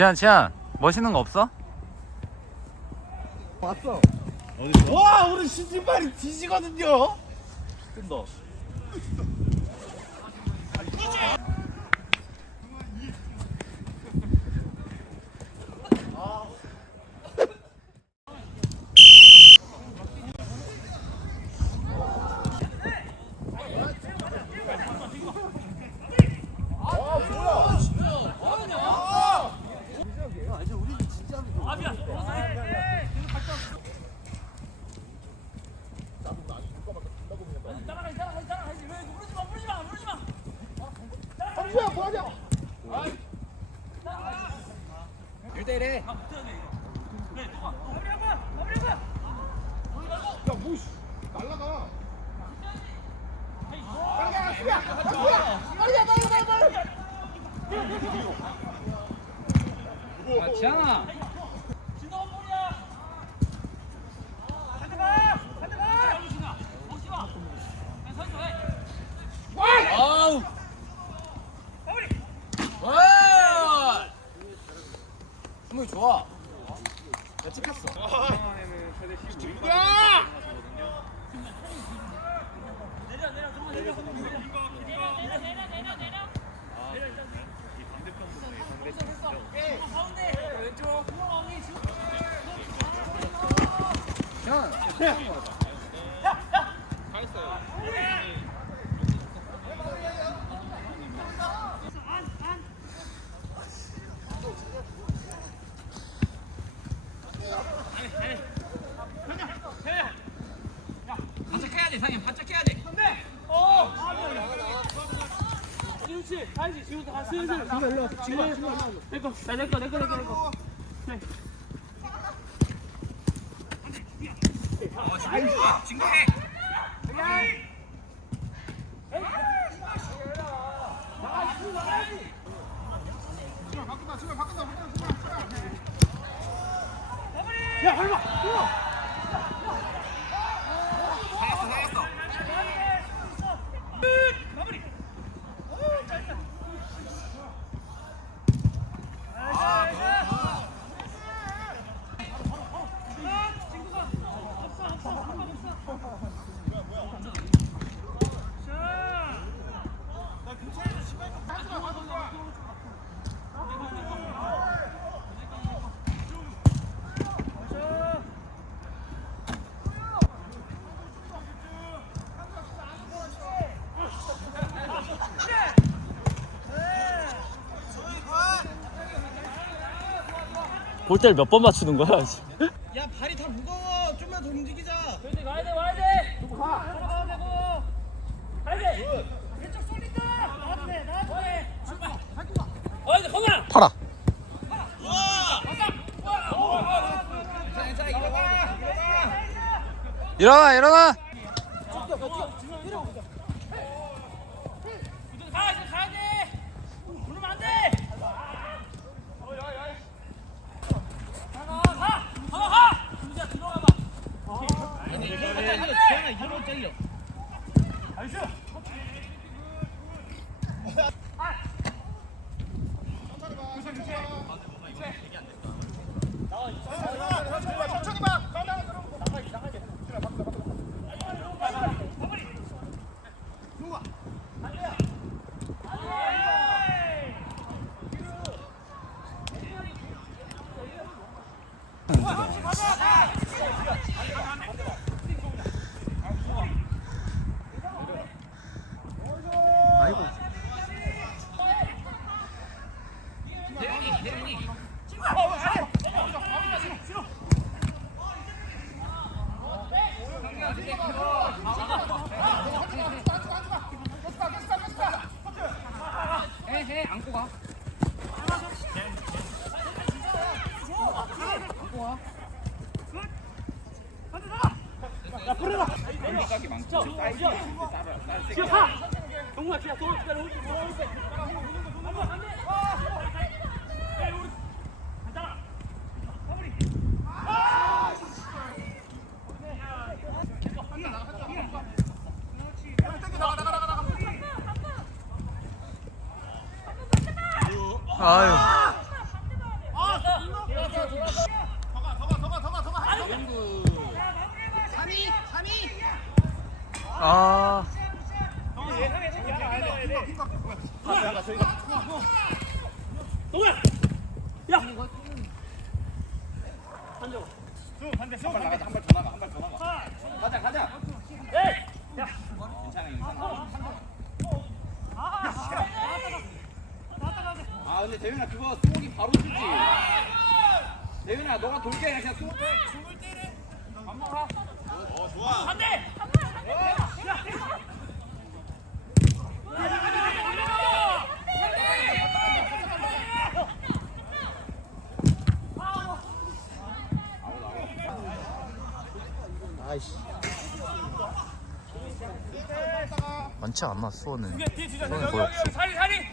지한 지한 멋있는 거 없어? 왔어. 와 우리 신진발이 뒤지거든요. 뜬다. 야 지한아 아우 와 승국이 좋아. 야 찍혔어. 바짝 해야 돼 상현 바짝 해야 돼 그렇지. 가야지. 지금부터 가. 슬슬. 지금 일로 와. 지금 내거. 나 내거. 내거. 내거. 내거. 진공해 야, 얼마. 볼 때를 몇 번 맞추는 거야? 야 발이 다 무거워. 좀만 더 움직이자. 그렇지. 가야 돼. 와야 돼. 누구 가. 들어가야 되고. 가야 돼. 왼쪽 쏠린다. 나한테. 나한테. 어이, 건아. 팔아 일어나 일어나 가. 이제 가야 돼. 부르면 안 돼. 가. 가. 가. 가. 이제 들어가 봐. 이런 짤려. 아이고 아유. 아. 동야 야! 아 대윤아 그거 수목이 바로 치지 대윤아 너가 돌게 그냥 수목 많지 않나 수원은. 수원은 거의 없어. 사리, 사리!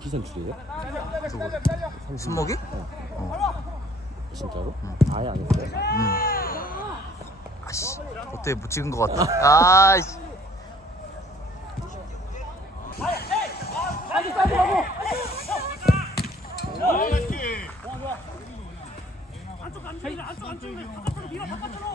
기선 줄이에요? 순목이? 진짜로? 아예 안 했어요? 아씨 어때 못 찍은 것 같다 아이씨 안쪽, 안쪽, 안쪽, 안쪽. 바깥으로 밀어, 바깥으로.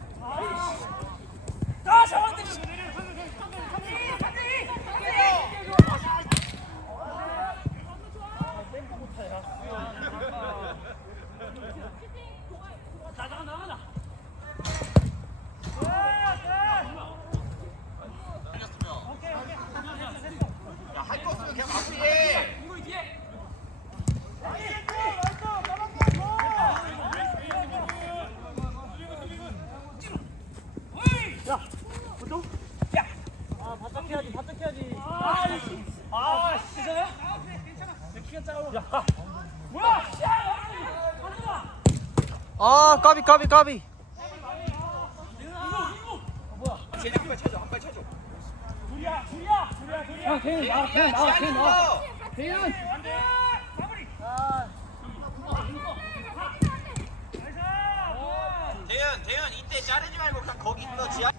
아, 잡았네. 나가, 나가. 할 거 없으면 그냥 마무리해 아, 바짝 해야지, 바짝 해야지. 아, 씨. 아, 씨. 괜찮아? 내 키가 작아. 야. 뭐야? 씨. 하지 마. 아 까비 까비 까비 한발 대현. 대현 이때 자르지 말고 그냥 거기 있어 지한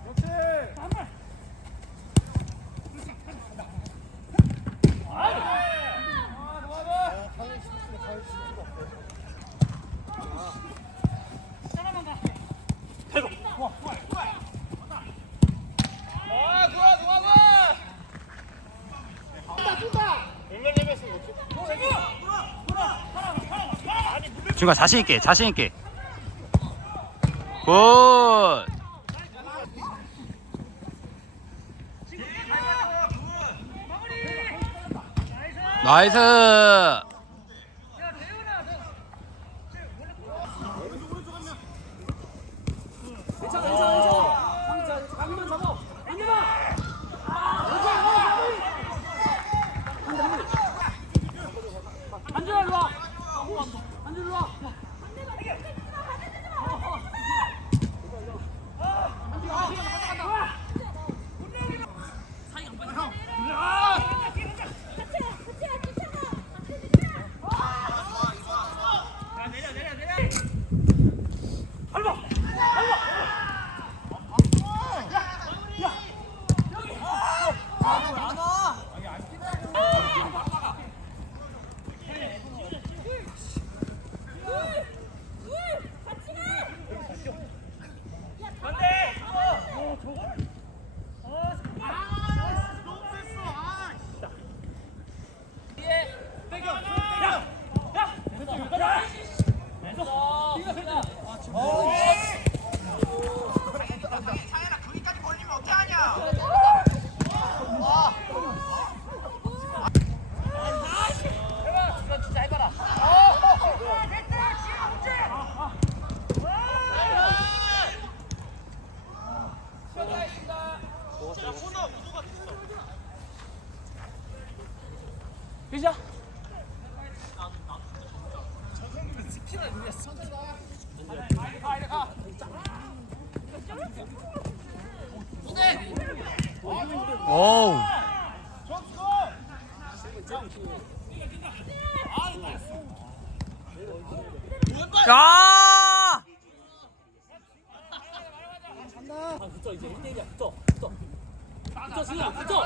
준가 자신 있게 자신 있게. 굿! 나이스! 앉아, 야! 아 붙어 이제 1대1이야 붙어 붙어 붙어 승희야 붙어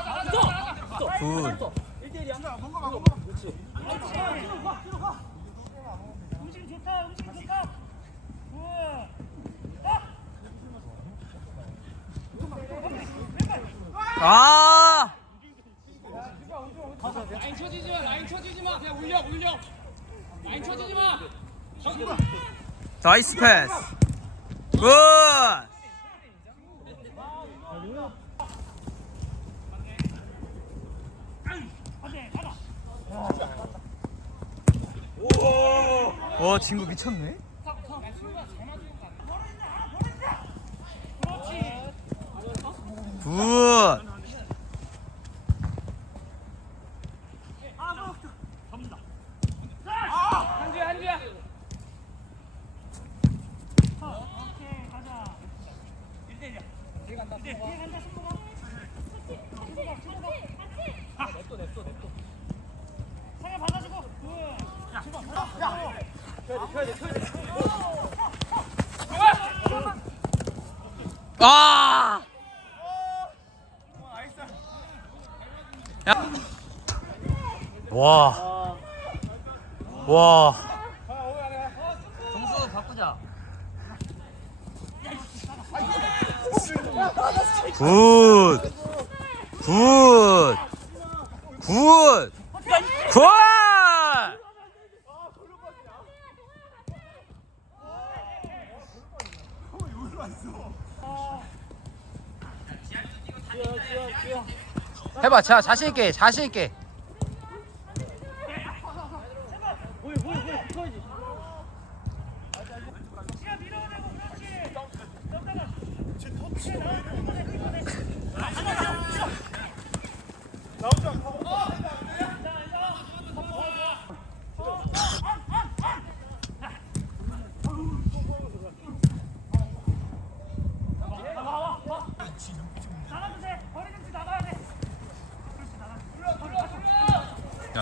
붙어 굿. 붙어 1대1이야 그렇지 움직임 좋다 움직임 좋다 굿 아! 라인 쳐지지 마 라인 쳐지지 마 그냥 올려 올려 라인 쳐지지 마 나이스 패스. 굿! 와, 친구 미쳤네. 굿! 한주야 한주야 오케이 가자 1대1이야 뒤에 간다 뒤에 간다 승부가 승부가 승부가 냅둬 냅둬 냅둬 상현 받아주고 굿 아! 야. 와. 와. 점수 바꾸자 굿. 굿. 굿. 굿. 해봐, 자 자신 있게, 자신 있게. 터치 나와야 돼 나가도 돼 버리든지 나가야 돼 야,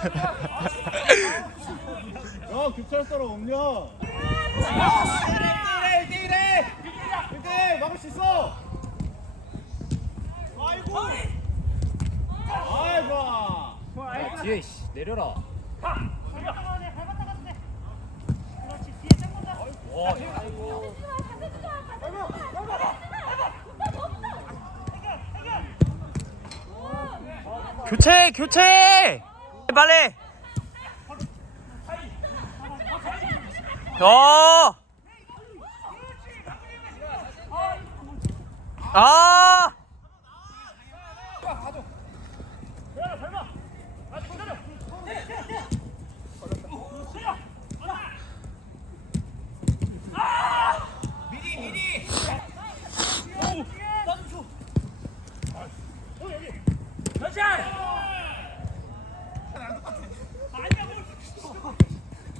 야 교찰서로 없냐? 1대1해 1대1해 1대1 막을 수 있어 아이고 아이고 야 뒤에 씨 내려라 밟았다 가